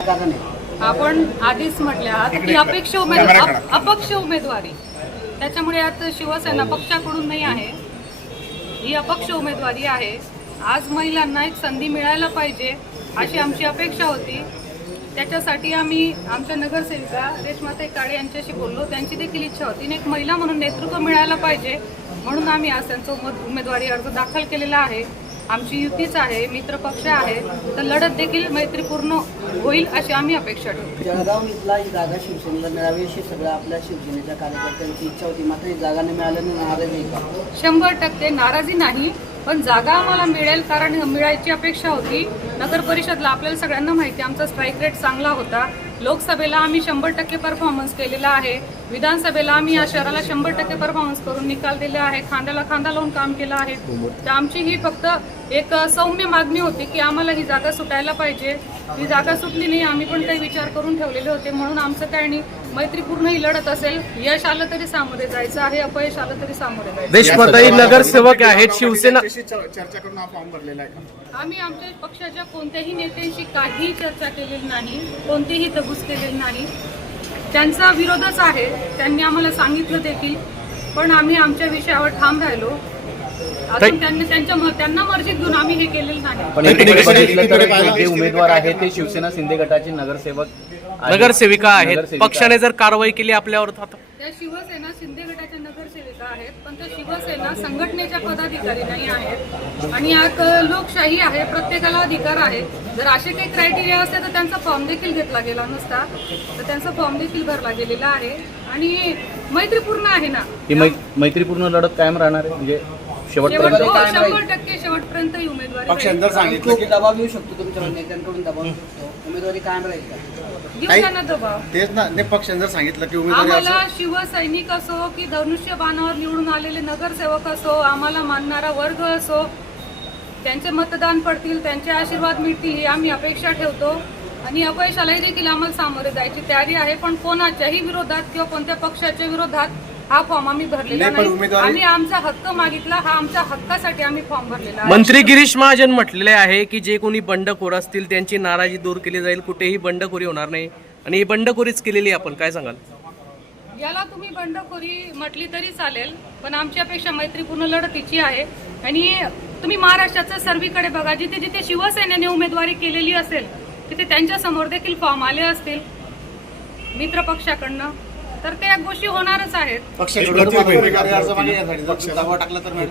आपण आधीच म्हटले आहात की अपक्ष उमेदवारी, त्याच्यामुळे आता शिवसेना पक्षाकडून नाही आहे, ही अपक्ष उमेदवारी आहे. आज महिलांना एक संधी मिळायला पाहिजे अशी आमची अपेक्षा होती. त्याच्यासाठी आम्ही आमच्या नगरसेविका रेश्माताई काळे यांच्याशी बोललो. त्यांची देखील इच्छा होती एक महिला म्हणून नेतृत्व मिळायला पाहिजे, म्हणून आम्ही आज त्यांचा उमेदवारी अर्ज दाखल केलेला आहे. आमची युतीच आहे, मित्र पक्ष आहे, तर लढत देखील मैत्रीपूर्ण होईल अशी आम्ही अपेक्षा ठेवतो. जळगाव इथला ही जागा शिवसेनेला मिळावी अशी सगळं आपल्या शिवसेनेच्या कार्यकर्त्यांची इच्छा होती, मात्र ही जागा न मिळाल्याने नाराजी आहे का? 100% नाराजी नाही, पण जागा आम्हाला मिळेल कारण मिळायची अपेक्षा होती. नगर परिषदला आपल्याला सगळ्यांना माहिती आमचा स्ट्राईक रेट चांगला होता. लोकसभेला आम्ही 100% परफॉर्मन्स केलेला आहे. विधानसभेला आम्ही या शहराला 100% परफॉर्मन्स करून निकाल दिला आहे. खांद्याला खांदा लावून काम केलं आहे. तर आमची ही फक्त एक सौम्य मागणी होती की आम्हाला ही जागा सुटायला पाहिजे. ही जागा सुटली नाही, आम्ही पण काही विचार करून ठेवलेले होते, म्हणून आमचं काय नाही, मैत्रीपूर्ण ही लढत असेल. यश आलं तरी सामोरे जायचं आहे, अपयश आलं तरी सामोरे जायचं. रेश्माताई नगरसेवक आहेत, शिवसेना चर्चा करून हा फॉर्म भरलेला आहे का? आम्ही आमच्या पक्षाच्या कोणत्याही नेत्यांशी काहीही चर्चा केलेली नाही, कोणतीही तबूस केलेली नाही. त्यांचा विरोधच आहे, त्यांनी आम्हाला सांगितलं देखील, पण आम्ही आमच्या विषयावर ठाम राहिलो. अजून त्यांना मर्जीत घेऊन आम्ही हे केलेलं नाही. पण जे उमेदवार आहेत ते शिवसेना शिंदे गटाचे नगरसेविका आहेत. पक्षाने जर कारवाई केली आपल्यावर त्या शिवसेना शिंदे गटाच्या नगरसेविका आहेत, पण त्या शिवसेना संघटनेच्या पदाधिकारी नाही आहेत. आणि यात लोकशाही आहे, प्रत्येकाला अधिकार आहे. जर असे काही क्रायटेरिया असते तर त्यांचा फॉर्म देखील घेतला गेला नसता, तर त्यांचा फॉर्म देखील भरला गेलेला आहे. आणि मैत्रीपूर्ण आहे ना, ही मैत्रीपूर्ण लढत कायम राहणार आहे, म्हणजे शेवटपर्यंत 100% शेवटपर्यंत ही उमेदवारी खूप दबाव येऊ शकतो तुमच्या नेत्यांकडून, दबाव येऊ शकतो, उमेदवारी कायम राहील का? घेऊ त्यांना दबाव. तेच ना, पक्षाने जर सांगितलं की आम्हाला शिवसैनिक असो की धनुष्यबाणावर निवडून आलेले नगरसेवक असो, आम्हाला मानणारा वर्ग असो, त्यांचे मतदान पडतील, त्यांचे आशीर्वाद मिळतील ही आम्ही अपेक्षा ठेवतो. आणि अपयशालाही देखील आम्हाला सामोरे जायची तयारी आहे, पण कोणाच्याही विरोधात किंवा कोणत्या पक्षाच्या विरोधात हा फॉर्म आम्ही भरलेला नाही. आम्ही आमचा हक्क मागितला, हा आमच्या हक्कासाठी आम्ही फॉर्म भरलेला आहे. मंत्री गिरीश महाजन म्हटलेले आहे की जे कोणी बंडखोर असतील त्यांची नाराजी दूर केली जाईल, कुठेही बंडखोरी होणार नाही, आणि ही बंडखोरीच केलेली आपण काय सांगाल? याला तुम्ही बंडखोरी म्हटली तरी चालेल, पण आमची अपेक्षा मैत्रीपूर्ण लढतीची आहे. आणि तुम्ही महाराष्ट्राच्या सर्वीकडे बघा, जिथे जिथे शिवसेनेने उमेदवारी केलेली असेल तिथे त्यांच्या समोर देखील फॉर्म आले असतील मित्र पक्षाकडनं, तर त्या गोष्टी होणारच आहेत.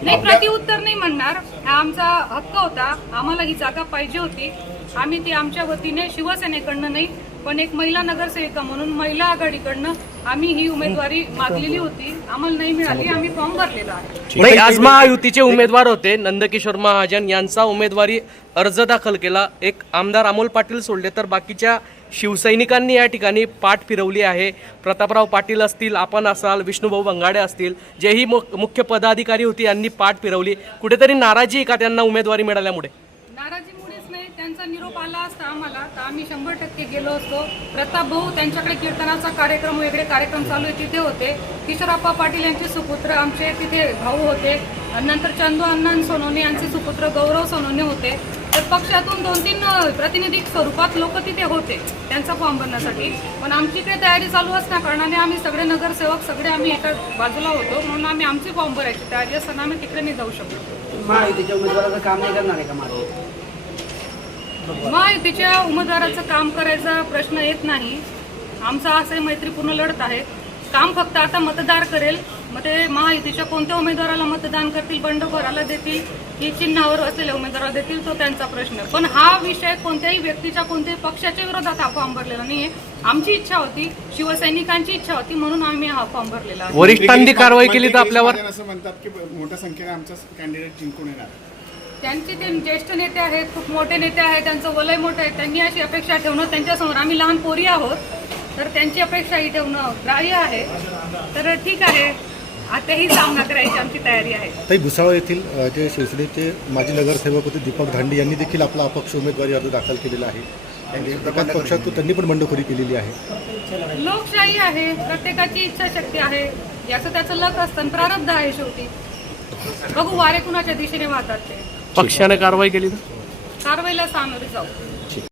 नाही, प्रतिउत्तर नाही म्हणणार, हा आमचा हक्क होता, आम्हाला ही जागा पाहिजे होती. आम्ही ती आमच्या वतीने शिवसेनेकडनं नाही, पण एक महिला नगरसेविका म्हणून महिला आघाडीकडनं आम्ही ही उमेदवारी मागलेली होती. आम्हाला नाही मिळाली, आम्ही फॉर्म भरलेला आहे. नाही, आज महायुतीचे उमेदवार होते नंदकिशोर महाजन यांचा उमेदवारी अर्ज दाखल केला. एक आमदार अमोल पाटील सोडले तर बाकीच्या शिवसैनिकांनी या ठिकाणी पाठ फिरवली आहे. प्रतापराव पाटील असतील, आपण असाल, विष्णुभाऊ बंगाडे असतील, जेही मुख्य पदाधिकारी होती यांनी पाठ फिरवली. कुठेतरी नाराजी का त्यांना उमेदवारी मिळाल्यामुळे? नाराजीमुळेच नाही, त्यांचा निरोप आला असता आम्हाला तर आम्ही 100% गेलो असतो. प्रताप भाऊ त्यांच्याकडे कीर्तनाचा कार्यक्रम, वेगळे कार्यक्रम चालू आहे, तिथे होते. किशोरप्पा पाटील यांचे सुपुत्र आमचे तिथे भाऊ होते. नंतर चंदू अण्णा सोनवणे यांचे सुपुत्र गौरव सोनवणे होते. तर पक्षातून 2-3 प्रातिनिधिक स्वरूपात लोक तिथे होते त्यांचा फॉर्म भरण्यासाठी. पण आमची इकडे तयारी चालू असण्या कारणाने आम्ही सगळे नगरसेवक सगळे आम्ही एका बाजूला होतो, म्हणून आम्ही आमचे फॉर्म भरायची तयारी असताना आम्ही तिकडे नाही जाऊ शकतो. महायुतीच्या उमेदवाराचं काम नाही करणार आहे का? महायुतीच्या उमेदवाराचं काम करायचा प्रश्न येत नाही. आमचा असं मैत्रीपूर्ण लढत आहे. काम फक्त आता मतदार करेल, मग ते महायुतीच्या कोणत्या उमेदवाराला मतदान करतील, बंडखोराला देतील की चिन्हावर असलेल्या उमेदवाराला देतील, तो त्यांचा प्रश्न. पण हा विषय कोणत्याही व्यक्तीच्या, कोणत्याही पक्षाच्या विरोधात हा फॉर्म भरलेला नाहीये. आमची इच्छा होती, शिवसैनिकांची इच्छा होती, म्हणून आम्ही हा फॉर्म भरलेला आहे. वरिष्ठांनी कारवाई केली तर आपल्यावर असं म्हणतात की मोठ्या संख्येने आमचा कॅन्डिडेट जिंकून येणार. त्यांचे ते ज्येष्ठ नेते आहेत, खूप मोठे नेते आहेत, त्यांचं वलय मोठं आहे. त्यांनी अशी अपेक्षा ठेवणं त्यांच्यासमोर, आम्ही लहान पोरी आहोत, तर त्यांची अपेक्षा ही ठेवणं ग्राह्य आहे. तर ठीक आहे, आताही सामना करायची आमची तयारी आहे. ताई, भुसावळ येथील जे शिवसेनेचे माजी नगरसेवक होते दीपक धांडे यांनी देखील आपला अपक्ष उमेदवारी अर्ज दाखल केलेला आहे. एकाच पक्षात त्यांनी पण बंडखोरी केलेली आहे. लोकशाही आहे, प्रत्येकाची इच्छाशक्ती आहे, याचं त्याचं लक असतं, प्रारब्ध आहे. शेवटी बघू वारे कुणाच्या दिशेने वाहतात ते. पक्षाने कारवाई केली तर कारवाईला सामोरे जाऊ.